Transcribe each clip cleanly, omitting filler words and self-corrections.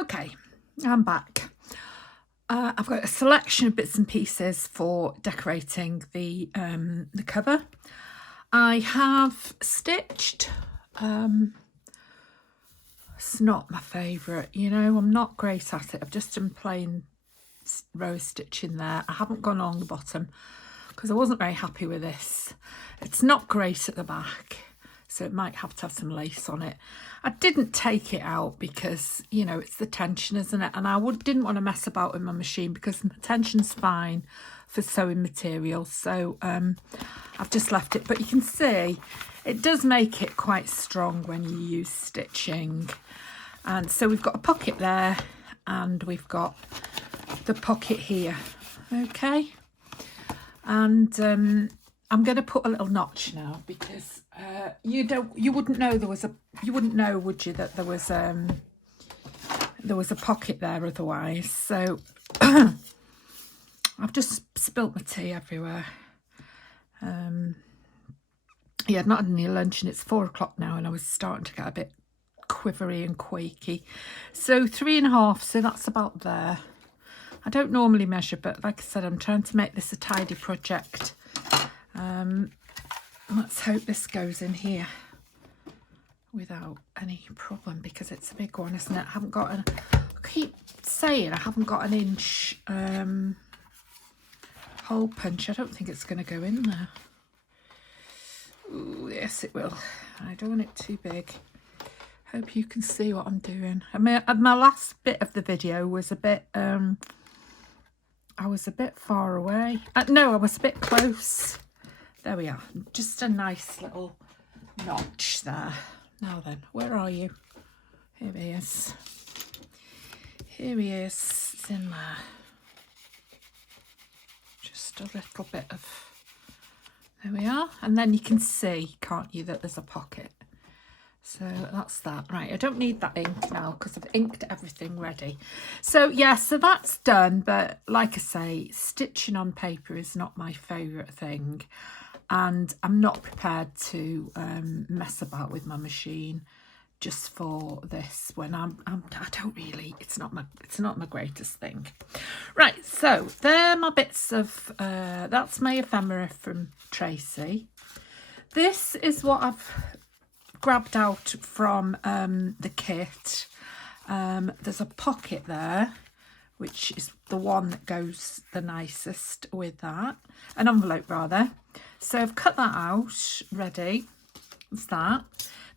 Okay, I'm back. I've got a selection of bits and pieces for decorating the cover. I have stitched. It's not my favourite, you know. I'm not great at it. I've just done plain row stitching there. I haven't gone along the bottom because I wasn't very happy with this. It's not great at the back, so it might have to have some lace on it. I didn't take it out because, you know, it's the tension, isn't it? And I didn't want to mess about with my machine because my tension's fine for sewing material. So I've just left it. But you can see it does make it quite strong when you use stitching. And so we've got a pocket there and we've got the pocket here. Okay. And I'm going to put a little notch now because you wouldn't know there was a, you wouldn't know, would you, that there was a pocket there otherwise. So I've just spilt my tea everywhere. Yeah, I've not had any lunch and it's 4 o'clock now and I was starting to get a bit quivery and quaky. So 3.5, so that's about there. I don't normally measure, but like I said, I'm trying to make this a tidy project. Let's hope this goes in here without any problem because it's a big one, isn't it? I haven't got I keep saying I haven't got an inch hole punch. I don't think it's going to go in there. Ooh, yes, it will. I don't want it too big. Hope you can see what I'm doing. I mean, my last bit of the video was a bit, I was a bit far away. No, I was a bit close. There we are. Just a nice little notch there. Now then, where are you? Here he is. Here he is. It's in there. Just a little bit of... There we are. And then you can see, can't you, that there's a pocket. So that's that. Right, I don't need that ink now because I've inked everything ready. So yeah, so that's done. But like I say, stitching on paper is not my favourite thing. And I'm not prepared to mess about with my machine just for this when I don't really, it's not my greatest thing. Right, so they're my bits of, that's my ephemera from Tracie. This is what I've grabbed out from the kit. There's a pocket there, which is the one that goes the nicest with that, an envelope rather. So I've cut that out, ready. That's that.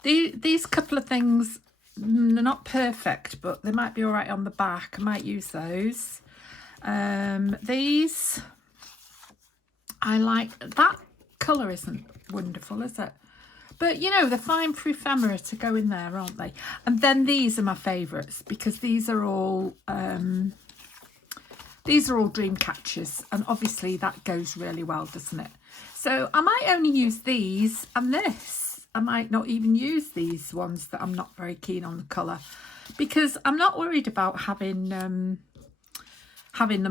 These couple of things, they're not perfect, but they might be all right on the back. I might use those. These, I like, that colour isn't wonderful, is it? But, you know, they're fine for ephemera to go in there, aren't they? And then these are my favourites because these are all dream catchers. And obviously that goes really well, doesn't it? So I might only use these and this. I might not even use these ones that I'm not very keen on the colour because I'm not worried about having them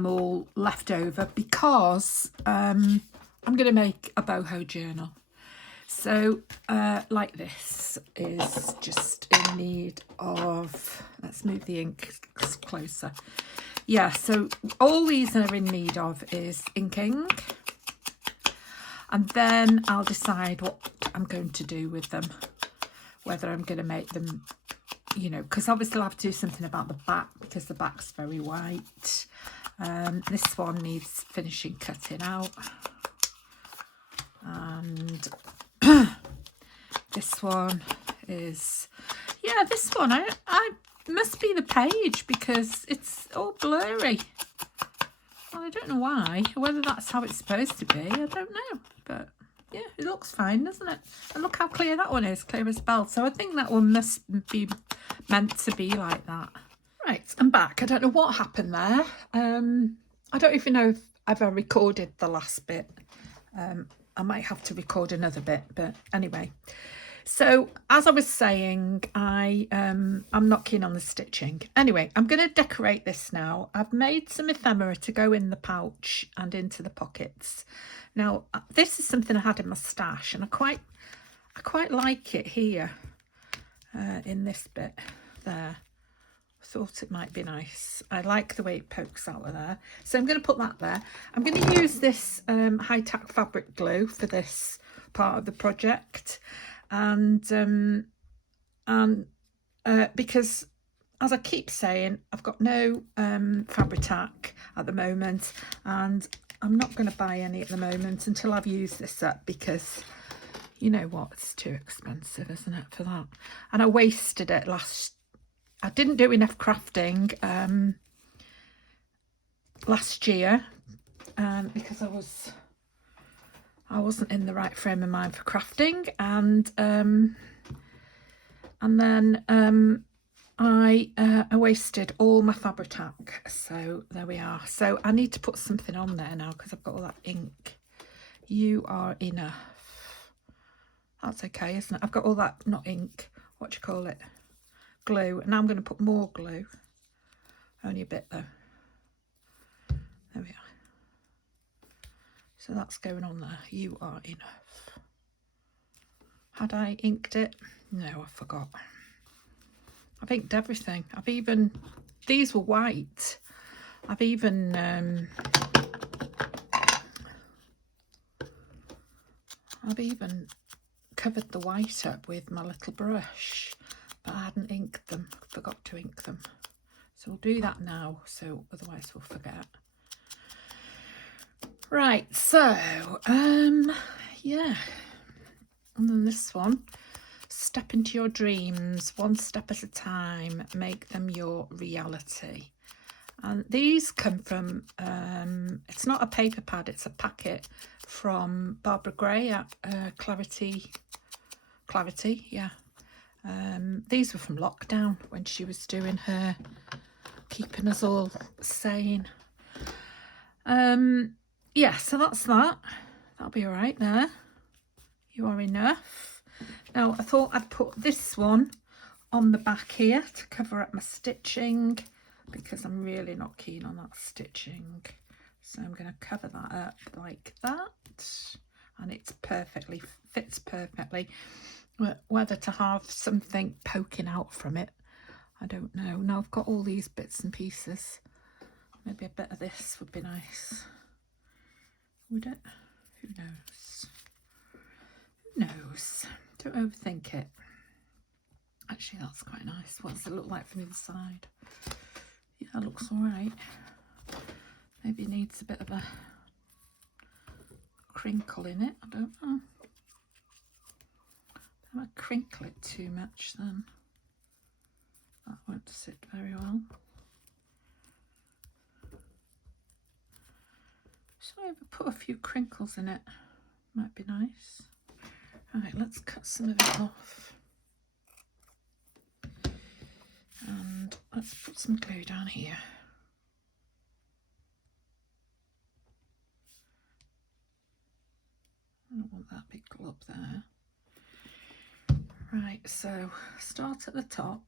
all left over because I'm going to make a boho journal. So like this is just in need of, let's move the ink closer. Yeah, so all these are in need of is inking. And then I'll decide what I'm going to do with them. Whether I'm going to make them, you know, because obviously I'll have to do something about the back because the back's very white. This one needs finishing cutting out. And this one is, yeah, this one, I must be the page because it's all blurry. Well, I don't know why, whether that's how it's supposed to be, I don't know, but yeah, it looks fine, doesn't it? And look how clear that one is, clear as a bell. So I think that one must be meant to be like that. Right, I'm back. I don't know what happened there. I don't even know if I've ever recorded the last bit. I might have to record another bit, but anyway. So as I was saying, I'm not keen on the stitching. Anyway, I'm going to decorate this now. I've made some ephemera to go in the pouch and into the pockets. Now, this is something I had in my stash, and I quite like it here in this bit there. thought it might be nice. I like the way it pokes out of there. So I'm going to put that there. I'm going to use this high-tack fabric glue for this part of the project. And because, as I keep saying, I've got no Fabri-Tac at the moment, and I'm not going to buy any at the moment until I've used this up, because you know what, it's too expensive, isn't it, for that? And I wasted it I didn't do enough crafting last year because I wasn't in the right frame of mind for crafting, and then I wasted all my Fabri-Tac. So there we are. So I need to put something on there now because I've got all that ink. You are enough. That's okay, isn't it? I've got all that, not ink, what do you call it? Glue. And now I'm going to put more glue. Only a bit though. There we are. So that's going on there. You are enough. Had I inked it? No, I forgot. I've inked everything. These were white. I've even covered the white up with my little brush, but I hadn't inked them. Forgot to ink them. So we'll do that now, so otherwise we'll forget. Right, so yeah. And then this one, step into your dreams, one step at a time, make them your reality. And these come from, it's not a paper pad, it's a packet from Barbara Gray at Clarity, yeah. These were from lockdown when she was doing her, keeping us all sane. Yeah, so that's that. That'll be all right there. You are enough. Now, I thought I'd put this one on the back here to cover up my stitching, because I'm really not keen on that stitching. So I'm going to cover that up like that, and it's fits perfectly. Whether to have something poking out from it, I don't know. Now I've got all these bits and pieces. Maybe a bit of this would be nice. Would it? Who knows? Who knows? Don't overthink it. Actually, that's quite nice. What does it look like from the other side? Yeah, it looks all right. Maybe it needs a bit of a crinkle in it. I don't know. If I crinkle it too much, then that won't sit very well. Should I ever put a few crinkles in it? Might be nice. Right, let's cut some of it off. And let's put some glue down here. I don't want that big glob there. Right, so start at the top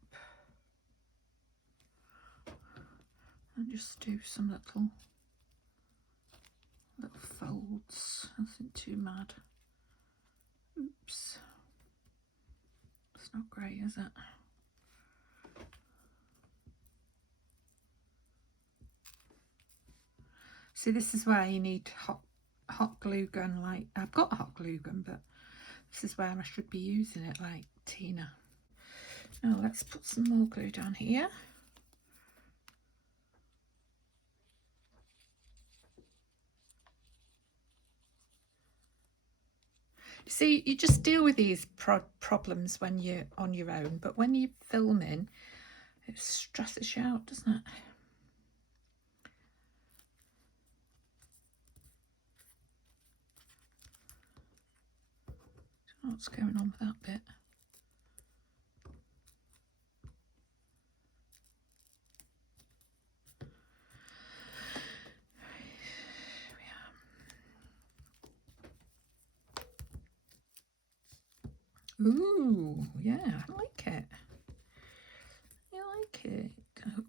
and just do some little folds. Nothing too mad. Oops. It's not great, is it? See, this is where you need hot glue gun. Like, I've got a hot glue gun, but this is where I should be using it, like Tina. Now let's put some more glue down here. You see, you just deal with these problems when you're on your own, but when you're filming, it stresses you out, doesn't it? What's going on with that bit? Ooh, yeah, I like it. I like it.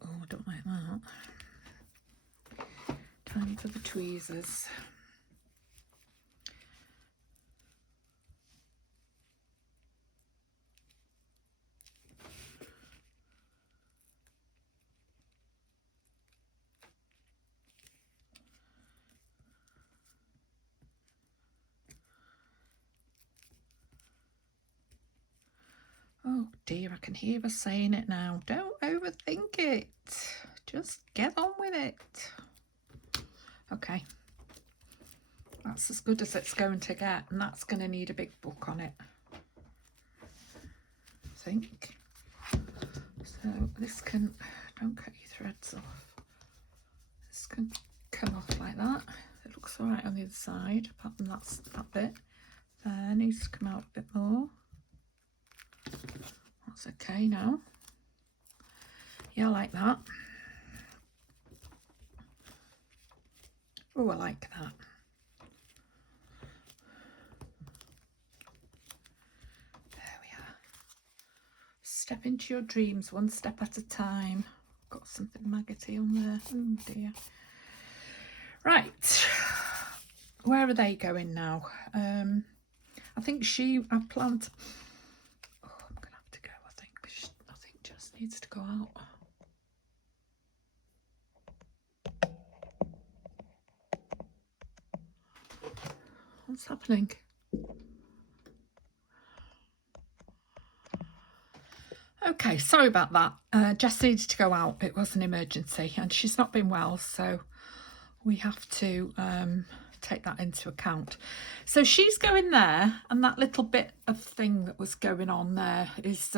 Oh, I don't like that. Time for the tweezers. Oh dear, I can hear her saying it now. Don't overthink it. Just get on with it. Okay. That's as good as it's going to get, and that's going to need a big book on it, I think. So this can, don't cut your threads off. This can come off like that. It looks all right on the other side, apart from that bit. There needs to come out a bit more. That's okay now. Yeah, I like that. Oh, I like that. There we are. Step into your dreams one step at a time. Got something maggoty on there. Oh dear. Right. Where are they going now? I think I planned. Oh, I'm gonna have to go. I think Jess needs to go out. What's happening? Okay, sorry about that. Jess needed to go out. It was an emergency, and she's not been well, so we have to take that into account. So she's going there, and that little bit of thing that was going on there is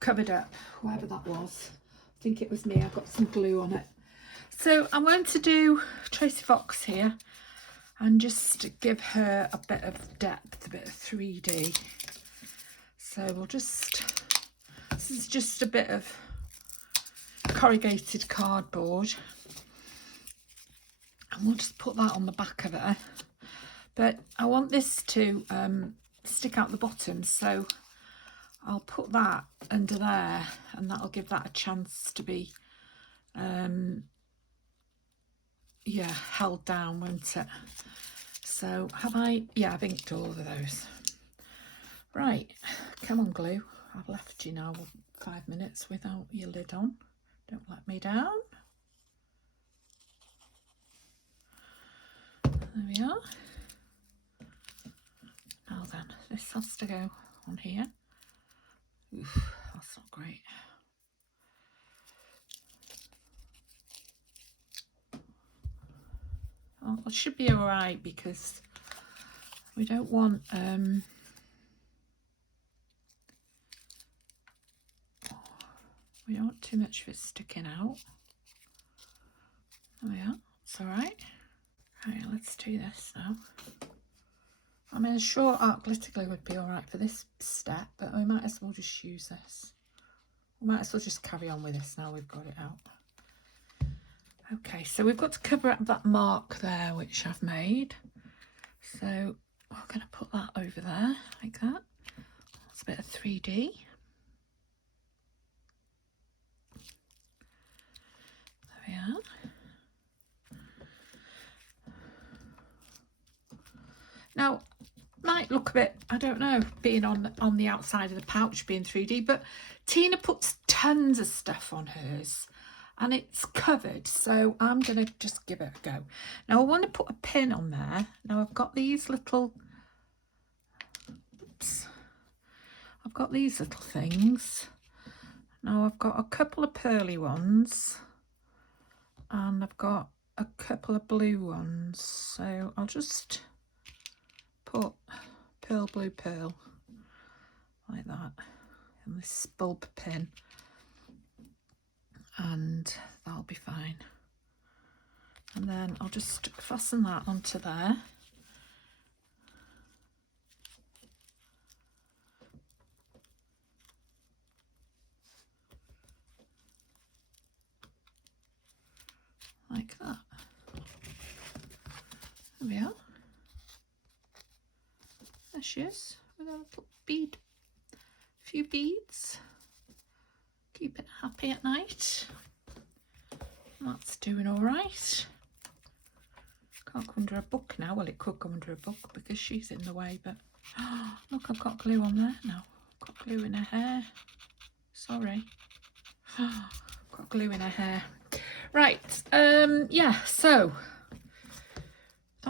covered up, whoever that was. I think it was me. I got some glue on it. So I'm going to do Tracie Fox here and just give her a bit of depth, a bit of 3D. So we'll just, this is just a bit of corrugated cardboard. And we'll just put that on the back of it. But I want this to stick out the bottom, so I'll put that under there, and that'll give that a chance to be yeah, held down, won't it? So have I? Yeah, I've inked all of those. Right, come on glue. I've left you now 5 minutes without your lid on. Don't let me down. There we are. Now then, this has to go on here. Oof, that's not great. Well, it should be all right because we don't want we don't want too much of it sticking out. There we are. It's all right. Right, let's do this now. I mean, a short art glitter glue would be all right for this step, but we might as well just use this. We might as well just carry on with this now we've got it out. Okay, so we've got to cover up that mark there, which I've made. So I'm going to put that over there, like that. That's a bit of 3D. There we are. Now, might look a bit, I don't know, being on the outside of the pouch being 3D, but Tina puts tons of stuff on hers and it's covered, so I'm going to just give it a go. Now I want to put a pin on there. Now I've got these little, oops, I've got these little things. Now I've got a couple of pearly ones and I've got a couple of blue ones, so I'll just put pearl, blue, pearl like that, and this bulb pin, and that'll be fine. And then I'll just fasten that onto there. Like that. There we are. There she is, with a little bead, a few beads. Keep it happy at night. That's doing all right. Can't go under a book now. Well, it could go under a book because she's in the way, but oh, look, I've got glue on there now. I've got glue in her hair. Sorry. Oh, I've got glue in her hair. Right, yeah, so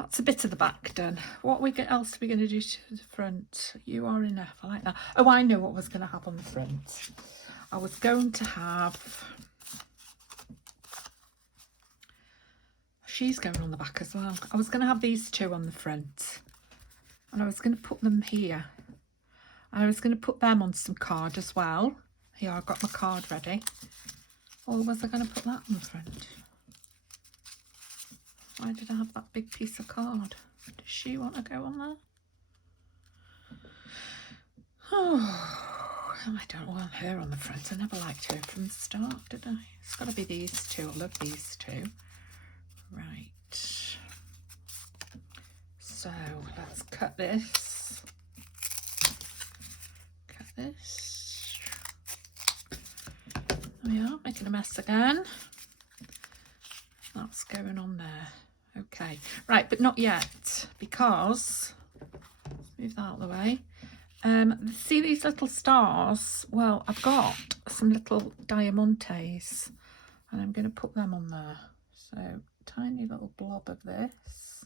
that's a bit of the back done. What else are we going to do to the front? You are enough. I like that. Oh, I know what was going to have on the front. I was going to have... She's going on the back as well. I was going to have these two on the front. And I was going to put them here. And I was going to put them on some card as well. Here, I've got my card ready. Or was I going to put that on the front? Why did I have that big piece of card? Does she want to go on there? Oh, I don't want her on the front. I never liked her from the start, did I? It's got to be these two. I love these two. Right. So let's cut this. Cut this. There we are, making a mess again. That's going on there. Okay, right, but not yet, because let's move that out of the way. See these little stars? Well, I've got some little diamantes, and I'm going to put them on there. So, tiny little blob of this.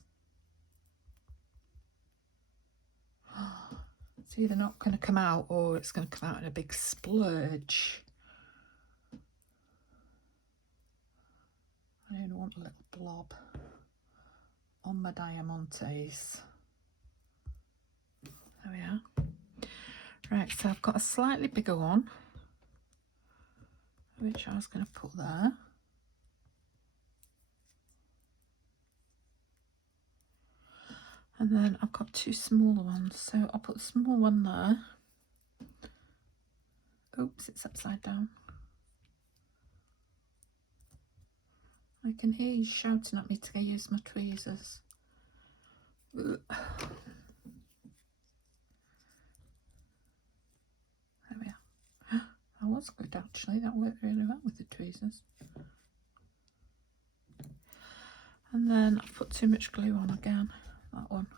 It's either not going to come out, or it's going to come out in a big splurge. I don't want a little blob on my diamantes. There we are. Right, so I've got a slightly bigger one, which I was going to put there. And then I've got two smaller ones, so I'll put the small one there. Oops, it's upside down. I can hear you shouting at me to go use my tweezers. There we are. That was good actually, that worked really well with the tweezers. And then I've put too much glue on again, that one.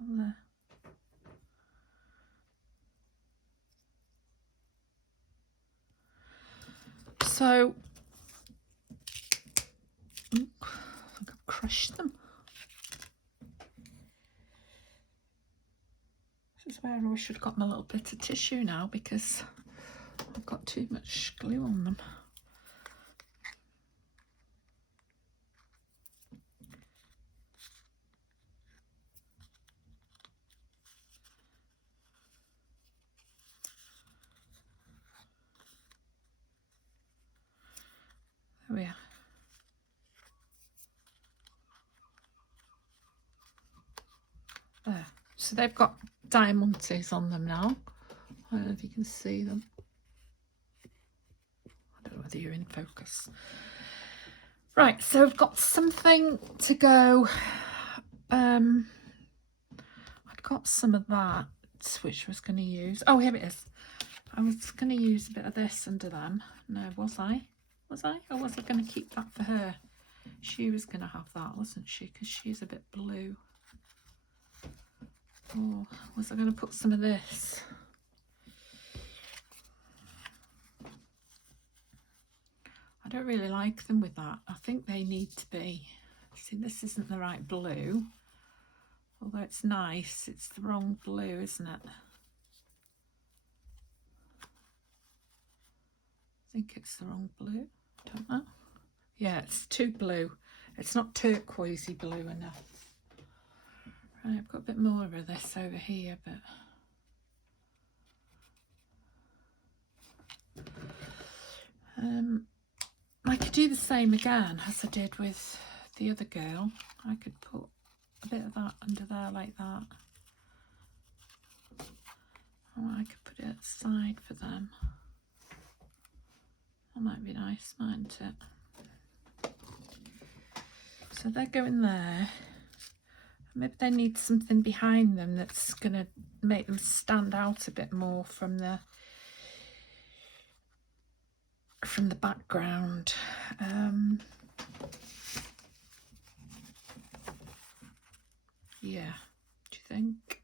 On there. So, I think I've crushed them. This is where I wish I'd got my little bit of tissue now, because I've got too much glue on them. There we are. There. So they've got diamantes on them now. I don't know if you can see them. I don't know whether you're in focus. Right, so I've got something to go. I've got some of that, which I was going to use. Oh, here it is. I was going to use a bit of this under them. No, was I? Was I? Or was I going to keep that for her? She was going to have that, wasn't she? Because she's a bit blue. Or was I going to put some of this? I don't really like them with that. I think they need to be. See, this isn't the right blue. Although it's nice, it's the wrong blue, isn't it? I think it's the wrong blue. Don't know. Yeah, it's too blue. It's not turquoisey blue enough. Right, I've got a bit more of this over here, but I could do the same again as I did with the other girl. I could put a bit of that under there like that. Or I could put it aside for them. That might be nice, mightn't it? So they're going there. Maybe they need something behind them that's going to make them stand out a bit more from the background. Yeah, do you think?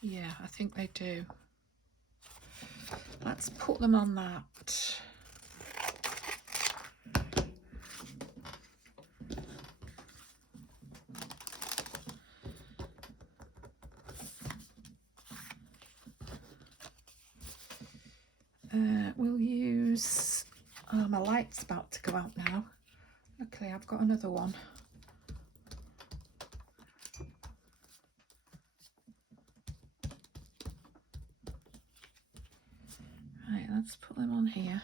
Yeah, I think they do. Let's put them on that. we'll use, my light's about to go out now. Luckily I've got another one. Right, let's put them on here.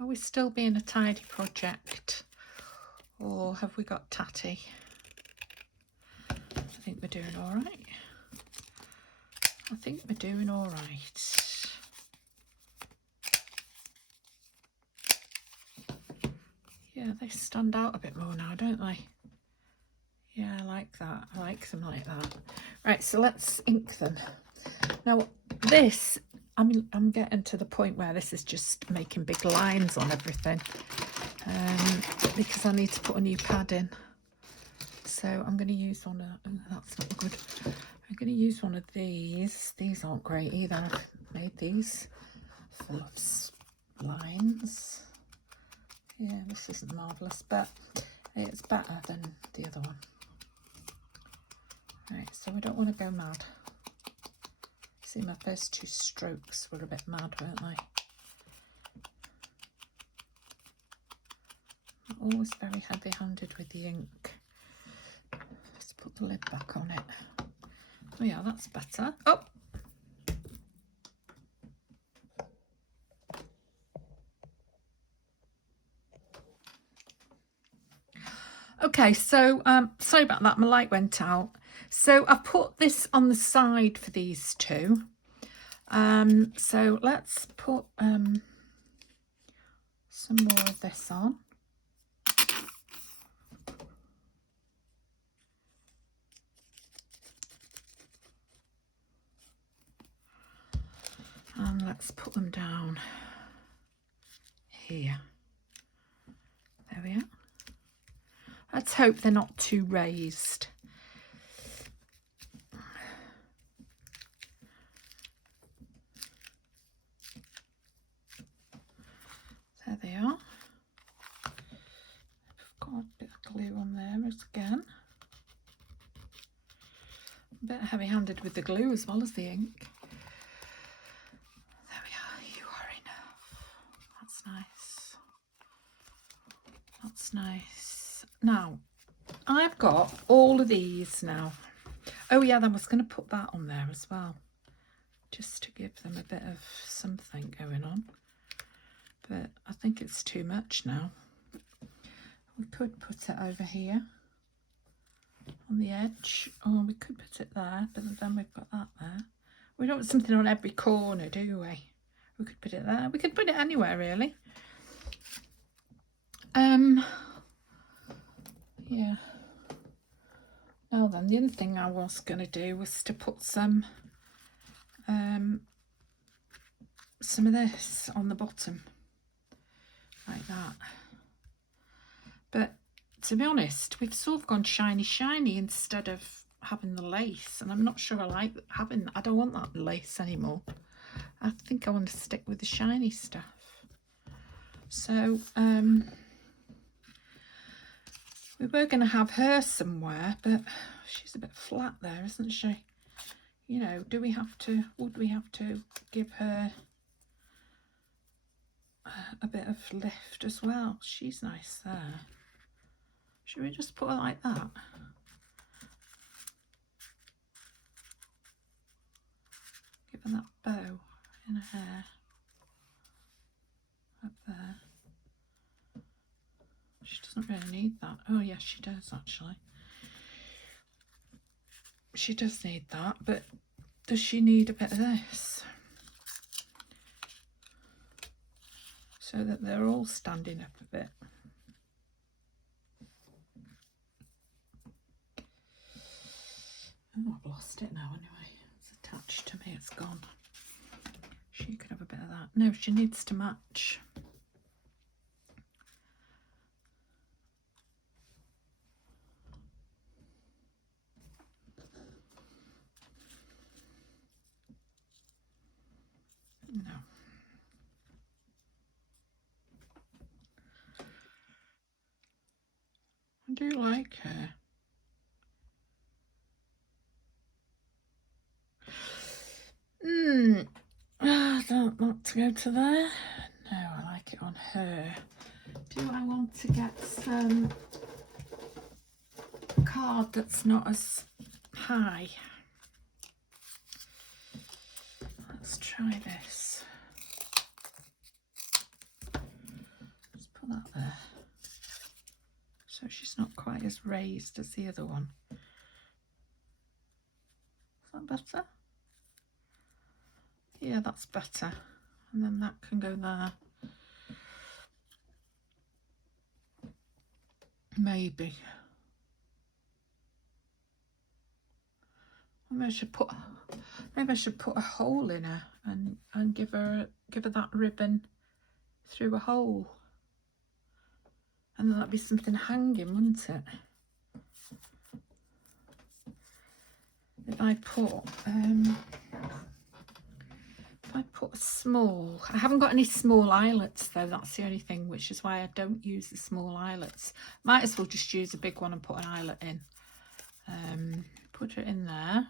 Are we still being a tidy project, or have we got tatty? I think we're doing all right. I think we're doing all right. Yeah, they stand out a bit more now, don't they? Yeah, I like that. I like them like that. Right, so let's ink them. Now, this, I'm getting to the point where this is just making big lines on everything, because I need to put a new pad in. So I'm going to use one of, oh, that's not good. I'm going to use one of these. These aren't great either. I've made these full of lines. Yeah, this isn't marvellous, but it's better than the other one. Right, so we don't want to go mad. See, my first two strokes were a bit mad, weren't they? I'm always very heavy-handed with the ink. Let's put the lid back on it. Oh yeah, that's better. Oh! Okay, so sorry about that, my light went out. So I've put this on the side for these two. So let's put some more of this on. And let's put them down here. There we are. Let's hope they're not too raised. There they are. I've got a bit of glue on there again. A bit heavy-handed with the glue as well as the ink. There we are. You are enough. That's nice. That's nice. Now, I've got all of these now. Oh yeah, then I was going to put that on there as well, just to give them a bit of something going on. But I think it's too much now. We could put it over here on the edge, or we could put it there, but then we've got that there. We don't want something on every corner, do we? We could put it there. We could put it anywhere, really. Yeah. Now then, the other thing I was going to do was to put some of this on the bottom, like that. But to be honest, we've sort of gone shiny instead of having the lace, and I'm not sure I like having, I don't want that lace anymore. I think I want to stick with the shiny stuff. So we were going to have her somewhere, but she's a bit flat there, isn't she? You know, would we have to give her a bit of lift as well? She's nice there. Should we just put her like that? Give her that bow in her hair. Up there. She doesn't really need that. Oh yes, she does actually. She does need that, but does she need a bit of this? So that they're all standing up a bit. Oh, I've lost it now anyway. It's attached to me, it's gone. She could have a bit of that. No, she needs to match. No. I do like her. I don't want to go to there. No, I like it on her. Do I want to get some card that's not as high? Let's try this. Let's put that there. So she's not quite as raised as the other one. Is that better? Yeah, that's better. And then that can go there. Maybe. Maybe I should put a hole in her and give her that ribbon through a hole. And then that'd be something hanging, wouldn't it? If I put a small, I haven't got any small eyelets though, that's the only thing, which is why I don't use the small eyelets. Might as well just use a big one and put an eyelet in. Put it in there.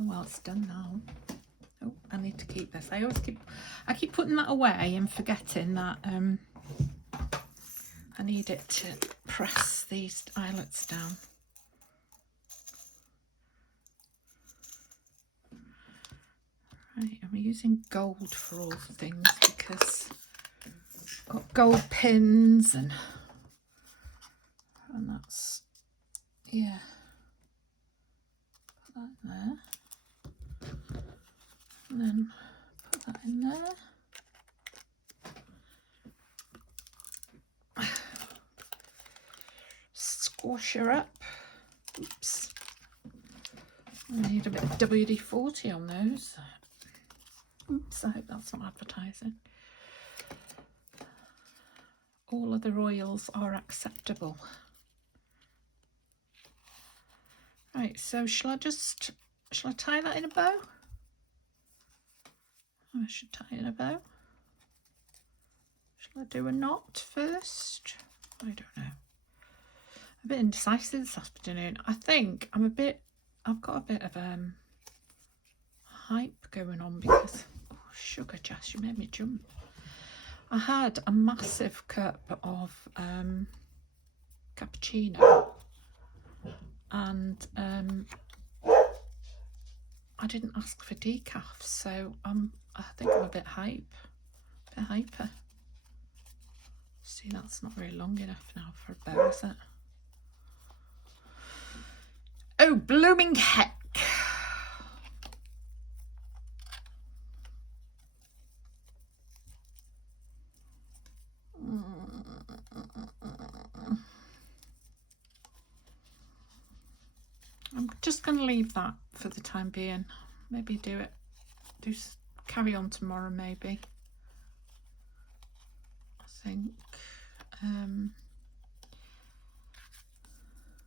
Oh well, it's done now. Oh, I need to keep this. I keep putting that away and forgetting that I need it to press these eyelets down. Right, I'm using gold for all things because I've got gold pins and that's, yeah, put that in there. And then put that in there. Squash her up. Oops. I need a bit of WD-40 on those. Oops, I hope that's not advertising. All other oils are acceptable. Right, so shall I tie that in a bow? I should tie it in a bow. Shall I do a knot first? I don't know. A bit indecisive this afternoon. I think I've got a bit of hype going on because, oh, sugar Jess, you made me jump. I had a massive cup of cappuccino and I didn't ask for decaf, so I think I'm a bit hyper. See, that's not very long enough now for a bow, is it? Oh, blooming heck. I'm just going to leave that for the time being. Maybe carry on tomorrow maybe. I think.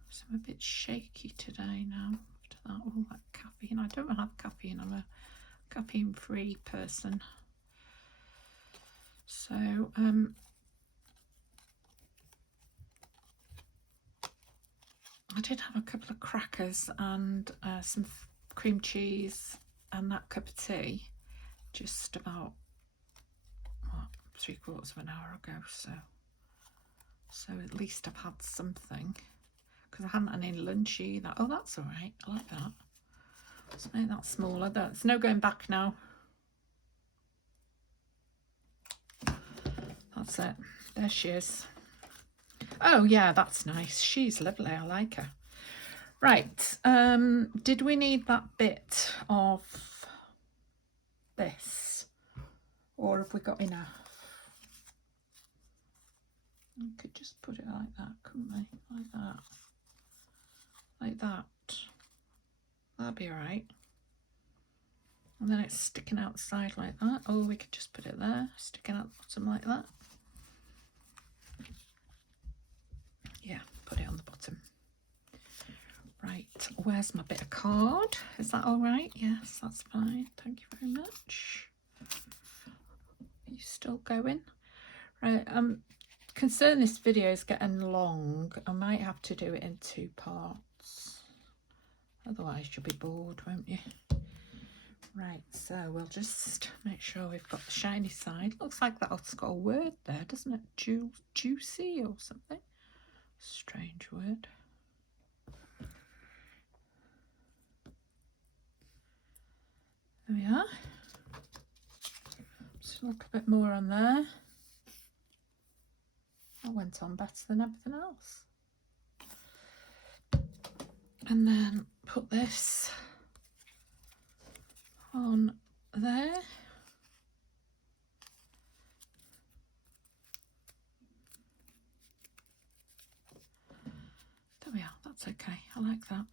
So I'm a bit shaky today now after that, all that caffeine. I don't have caffeine, I'm a caffeine free person. So I did have a couple of crackers and some cream cheese and that cup of tea just about, what, 3/4 of an hour ago. So at least I've had something, because I hadn't had any lunch either. Oh, that's all right. I like that. Let's make that smaller. There's no going back now. That's it. There she is. Oh yeah, that's nice. She's lovely. I like her. Right. Did we need that bit of this, or have we got enough? We could just put it like that, couldn't we? Like that. Like that. That'd be all right. And then it's sticking out the side like that. Or we could just put it there, sticking out the bottom like that. Yeah, put it on the bottom. Right, where's my bit of card? Is that all right? Yes, that's fine. Thank you very much. Are you still going? Right, I'm concerned this video is getting long. I might have to do it in 2 parts. Otherwise you'll be bored, won't you? Right, so we'll just make sure we've got the shiny side. Looks like that's got a word there, doesn't it? Juicy or something. Strange word. There we are. Just look a bit more on there. That went on better than everything else. And then put this on there. There we are, that's okay, I like that.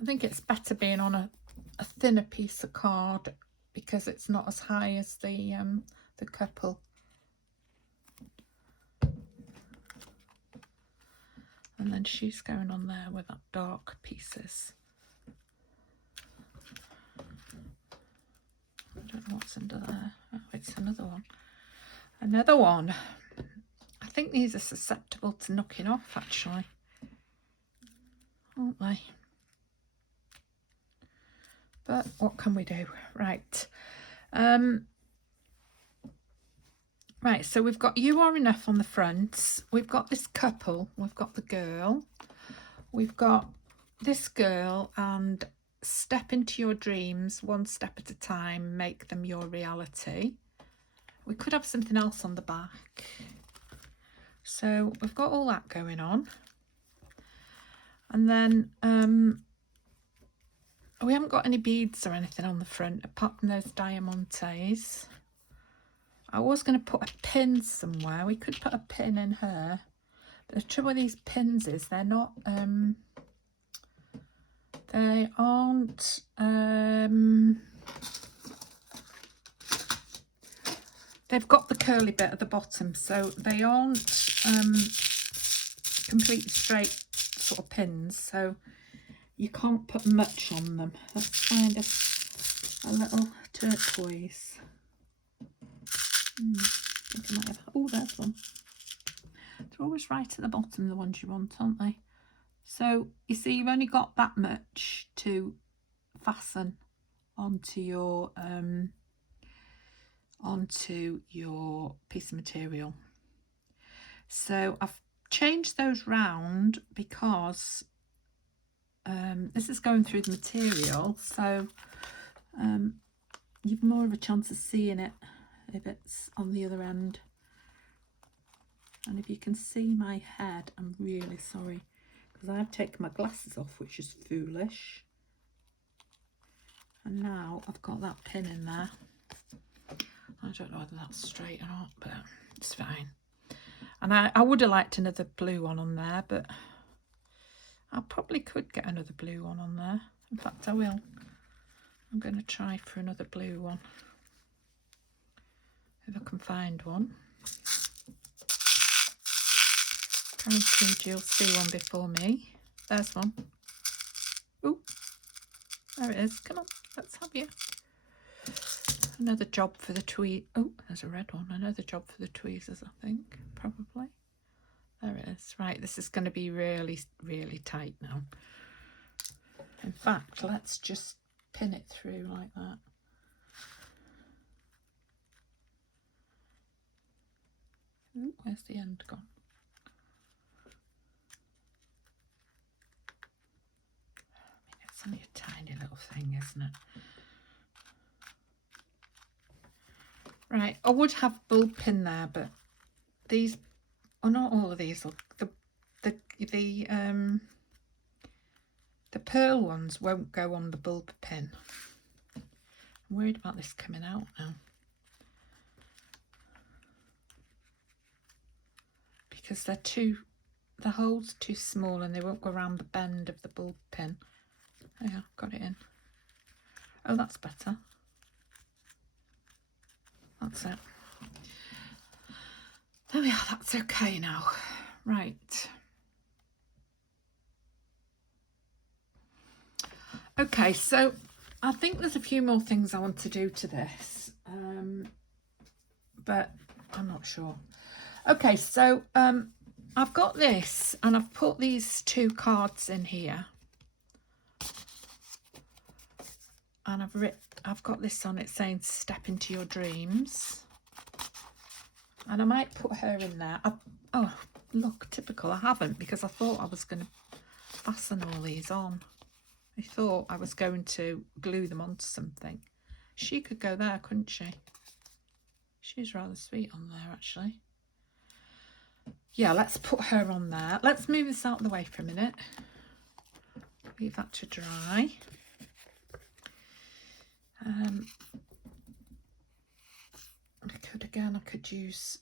I think it's better being on a thinner piece of card because it's not as high as the couple. And then she's going on there with that dark pieces. I don't know what's under there. Oh, it's another one. Another one. I think these are susceptible to knocking off actually, aren't they? But what can we do? Right. Right, so we've got You Are Enough on the front. We've got this couple. We've got the girl. We've got this girl and step into your dreams one step at a time. Make them your reality. We could have something else on the back. So we've got all that going on. And then we haven't got any beads or anything on the front apart from those diamantes. I was going to put a pin somewhere. We could put a pin in her. But the trouble with these pins is they're not, they aren't, they've got the curly bit at the bottom, so they aren't completely straight sort of pins, so you can't put much on them. Let's find a little turquoise. I think I might have, oh, there's one. They're always right at the bottom, the ones you want, aren't they? So you see, you've only got that much to fasten onto your piece of material. So I've changed those round because this is going through the material, so you've more of a chance of seeing it if it's on the other end. And if you can see my head, I'm really sorry because I've taken my glasses off, which is foolish. And now I've got that pin in there. I don't know whether that's straight or not, but it's fine. And I would have liked another blue one on there, but I probably could get another blue one on there. In fact, I will. I'm going to try for another blue one. If I can find one. Guaranteed you'll see one before me. There's one. Oh, there it is. Come on, let's have you. Another job for the tweed. Oh, there's a red one. Another job for the tweezers, I think, probably. There it is. Right, this is going to be really, really tight now. In fact, let's just pin it through like that. Ooh, where's the end gone? I mean, it's only a tiny little thing, isn't it? Right, I would have bulb pin there, but these, or not all of these, the pearl ones won't go on the bulb pin. I'm worried about this coming out now. Because they're too the hole's too small and they won't go around the bend of the bulb pin. Oh yeah, got it in. Oh, that's better. That's it. There we are, that's okay now. Right. Okay, so I think there's a few more things I want to do to this, but I'm not sure. Okay, so I've got this and I've put these 2 cards in here. And I've got this on it saying step into your dreams. And I might put her in there. Oh, look, typical. I haven't, because I thought I was going to fasten all these on. I thought I was going to glue them onto something. She could go there, couldn't she? She's rather sweet on there, actually. Yeah, let's put her on there. Let's move this out of the way for a minute. Leave that to dry. I could use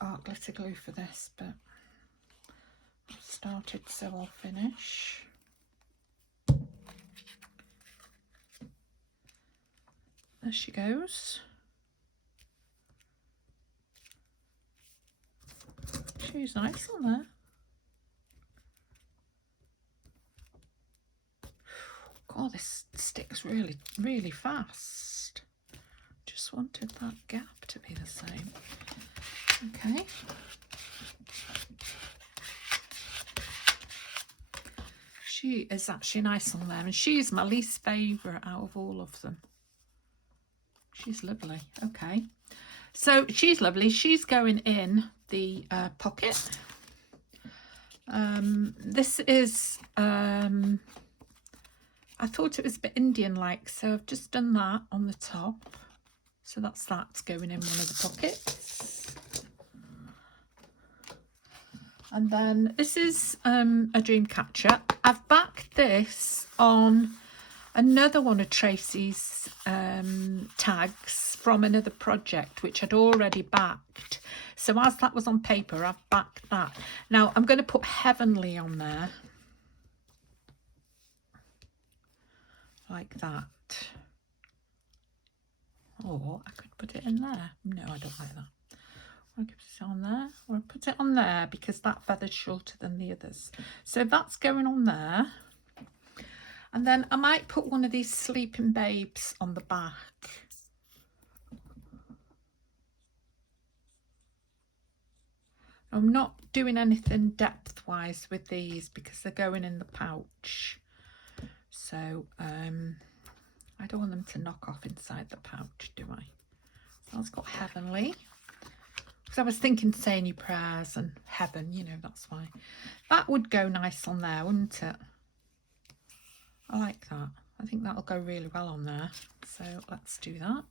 art glitter glue for this, but I've started, so I'll finish. There she goes. She's nice on there. God, this sticks really, really fast. Just wanted that gap to be the same. Okay. She is actually nice on there, and she's my least favourite out of all of them. She's lovely. Okay. So she's lovely. She's going in the pocket. This is, I thought it was a bit Indian-like, so I've just done that on the top. So that's going in one of the pockets. And then this is a dream catcher. I've backed this on another one of Tracie's tags from another project, which I'd already backed. So as that was on paper, I've backed that. Now I'm going to put Heavenly on there. Like that. Or I could put it in there. No, I don't like that. I'll put it on there, or I'll put it on there because that feather's shorter than the others. So that's going on there. And then I might put one of these sleeping babes on the back. I'm not doing anything depth-wise with these because they're going in the pouch. So I don't want them to knock off inside the pouch, do I? So that's got Heavenly. Because I was thinking saying your prayers and heaven, you know, that's why. That would go nice on there, wouldn't it? I like that. I think that'll go really well on there. So let's do that.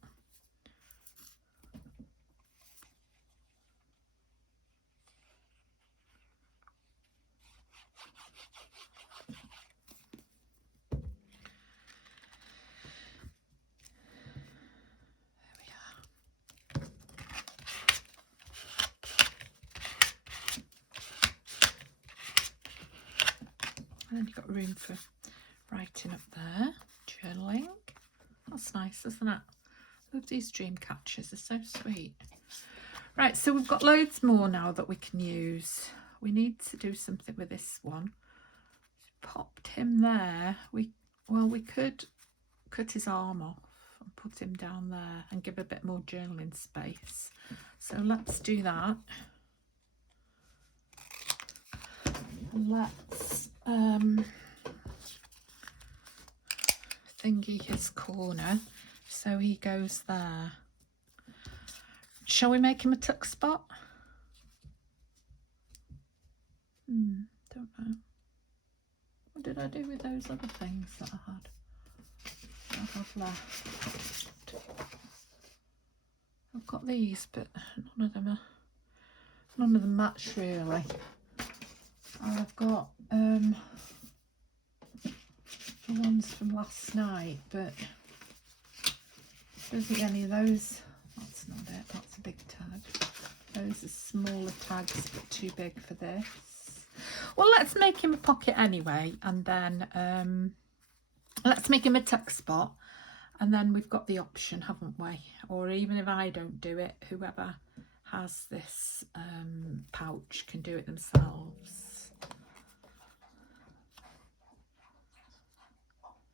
And then you've got room for writing up there, journaling. That's nice, isn't it? Love these dream catchers, they're so sweet. Right, so we've got loads more now that we can use. We need to do something with this one. Popped him there. We could cut his arm off and put him down there and give a bit more journaling space. So let's do that. Let's thingy his corner so he goes there. Shall we make him a tuck spot? Don't know. What did I do with those other things that I have left? I've got these, but none of them match really. I've got the ones from last night, but I don't think any of those. That's not it. That's a big tag. Those are smaller tags, but too big for this. Well, let's make him a pocket anyway, and then let's make him a tuck spot, and then we've got the option, haven't we? Or even if I don't do it, whoever has this pouch can do it themselves.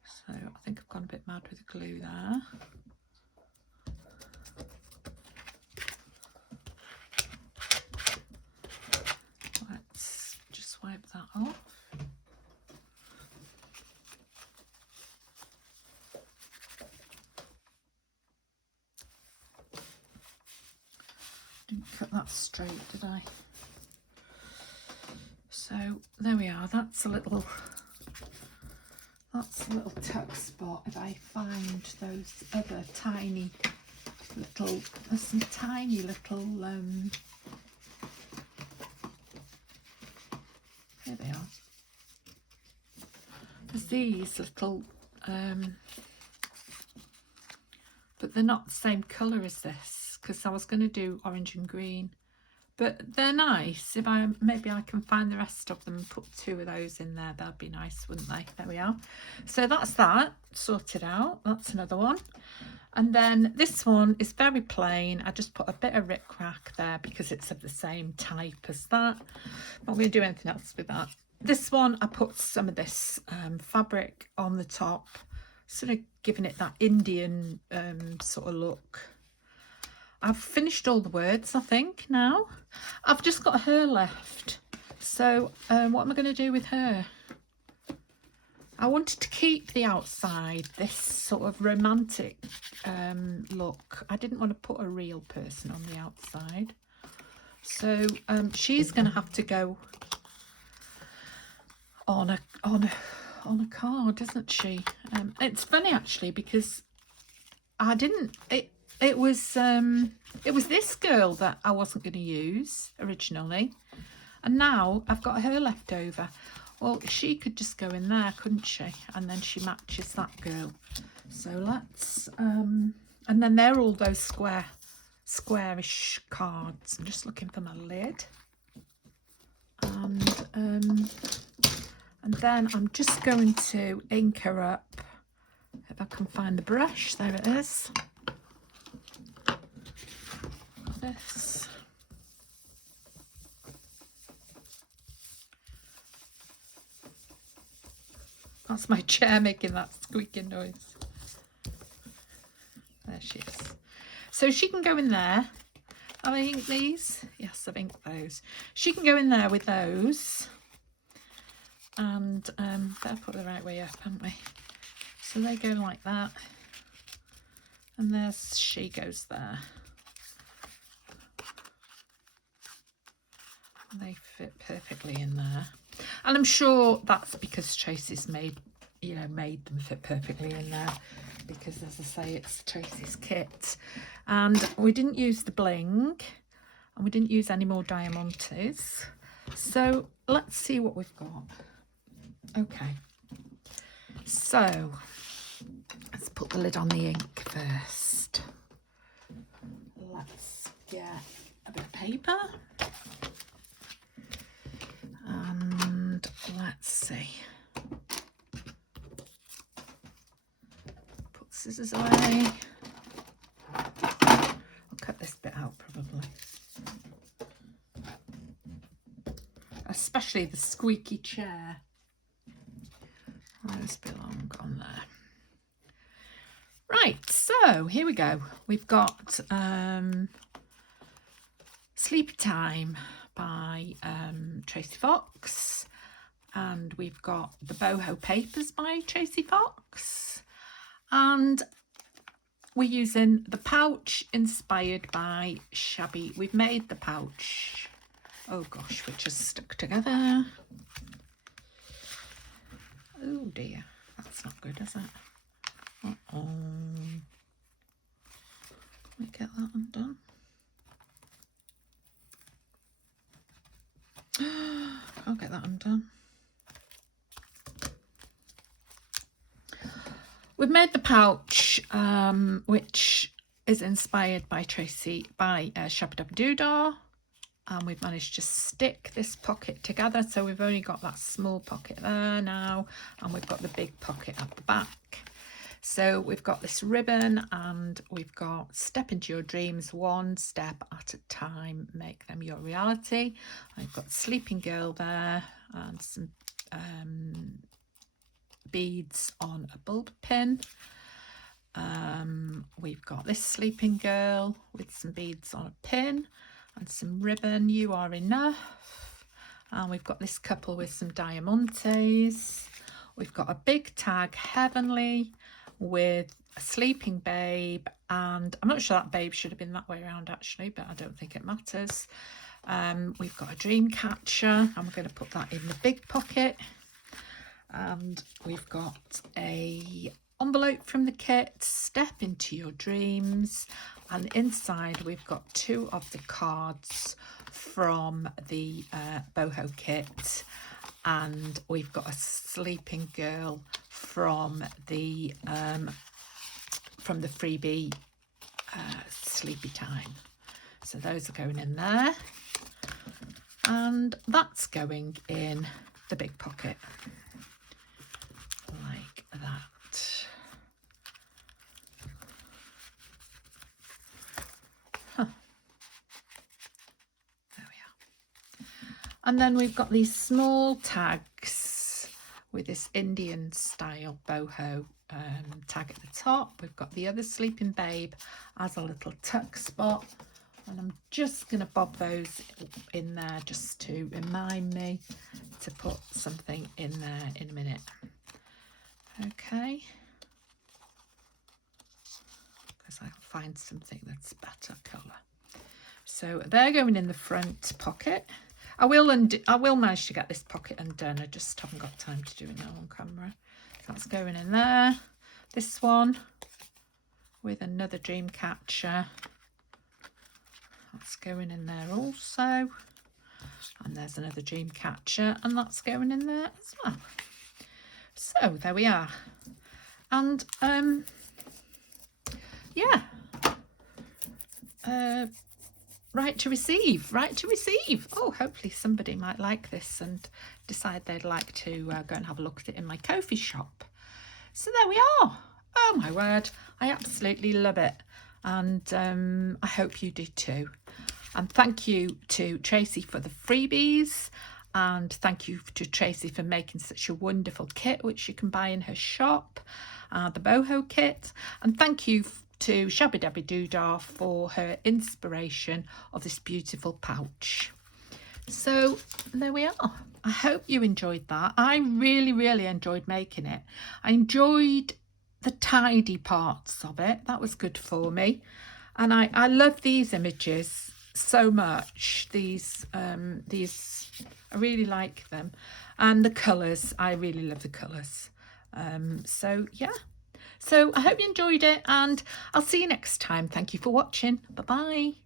So I think I've gone a bit mad with the glue there. Let's just wipe that off. Didn't cut that straight, did I? So there we are. That's a little tuck spot. If I find those other tiny little, there's some tiny little here they are. There's these little but they're not the same colour as this, because I was going to do orange and green, but they're nice. If maybe I can find the rest of them and put 2 of those in there, that'd be nice, wouldn't they? There we are. So that's that sorted out. That's another one. And then this one is very plain. I just put a bit of rickrack there because it's of the same type as that. I'm not going to do anything else with that. This one, I put some of this fabric on the top, sort of giving it that Indian sort of look. I've finished all the words, I think, now. I've just got her left. So what am I going to do with her? I wanted to keep the outside this sort of romantic look. I didn't want to put a real person on the outside. So she's going to have to go on a card, isn't she? It's funny actually, because I didn't. It was this girl that I wasn't going to use originally, and now I've got her left over. Well, she could just go in there, couldn't she? And then she matches that girl. So let's and then they're all those squarish cards. I'm just looking for my lid. And then I'm just going to ink her up. If I can find the brush, there it is. This. That's my chair making that squeaking noise. There she is. So she can go in there. Have I inked these? Yes, I've inked those. She can go in there with those. And better put the right way up, haven't we? So they go like that. And there's she goes there. They fit perfectly in there. And I'm sure that's because Tracie's made them fit perfectly in there, because as I say, it's Tracie's kit. And we didn't use the bling, and we didn't use any more diamantes. So let's see what we've got. Okay, so let's put the lid on the ink first. Let's get a bit of paper. And let's see. Put scissors away. I'll cut this bit out probably. Especially the squeaky chair. Those belong on there. Right, so here we go. We've got Sleepy Time by Tracie Fox, and we've got the Boho Papers by Tracie Fox, and we're using the pouch inspired by Shabby. We've made the pouch, oh gosh, which is stuck together. Oh dear, that's not good, is it? Uh-oh. Let me get that undone. I'll get that undone. We've made the pouch, which is inspired by Tracie, by Shabba Dabba Doodah. and we've managed to stick this pocket together, so we've only got that small pocket there now, and we've got the big pocket at the back. So we've got this ribbon, and we've got step into your dreams one step at a time, make them your reality. I've got sleeping girl there and some beads on a bulb pin. We've got this sleeping girl with some beads on a pin and some ribbon, you are enough. And we've got this couple with some diamantes. We've got a big tag, heavenly, with a sleeping babe, and I'm not sure that babe should have been that way around actually, but I don't think it matters. We've got a dream catcher, and we're going to put that in the big pocket. And we've got a envelope from the kit, step into your dreams, and inside we've got 2 of the cards from the Boho Kit, and we've got a sleeping girl from the freebie sleepy time. So those are going in there, and that's going in the big pocket like that. There we are. And then we've got these small tags with this Indian style boho tag at the top. We've got the other sleeping babe as a little tuck spot, and I'm just going to bob those in there just to remind me to put something in there in a minute. Okay, because I'll find something that's better colour. So they're going in the front pocket. I will manage to get this pocket undone. I just haven't got time to do it now on camera. So that's going in there. This one with another dream catcher. That's going in there also. And there's another dream catcher, and that's going in there as well. So there we are. And yeah. Right to receive. Oh, hopefully somebody might like this and decide they'd like to go and have a look at it in my Ko-fi shop. So there we are. Oh my word, I absolutely love it, and I hope you do too. And thank you to Tracie for the freebies, and thank you to Tracie for making such a wonderful kit which you can buy in her shop, the Boho Kit. And thank you to Shabby Dabby Doodah for her inspiration of this beautiful pouch. So there we are. I hope you enjoyed that. I really enjoyed making it. I enjoyed the tidy parts of it. That was good for me. And I love these images so much. These I really like them. And the colours, I really love the colours. So yeah. So I hope you enjoyed it, and I'll see you next time. Thank you for watching. Bye bye.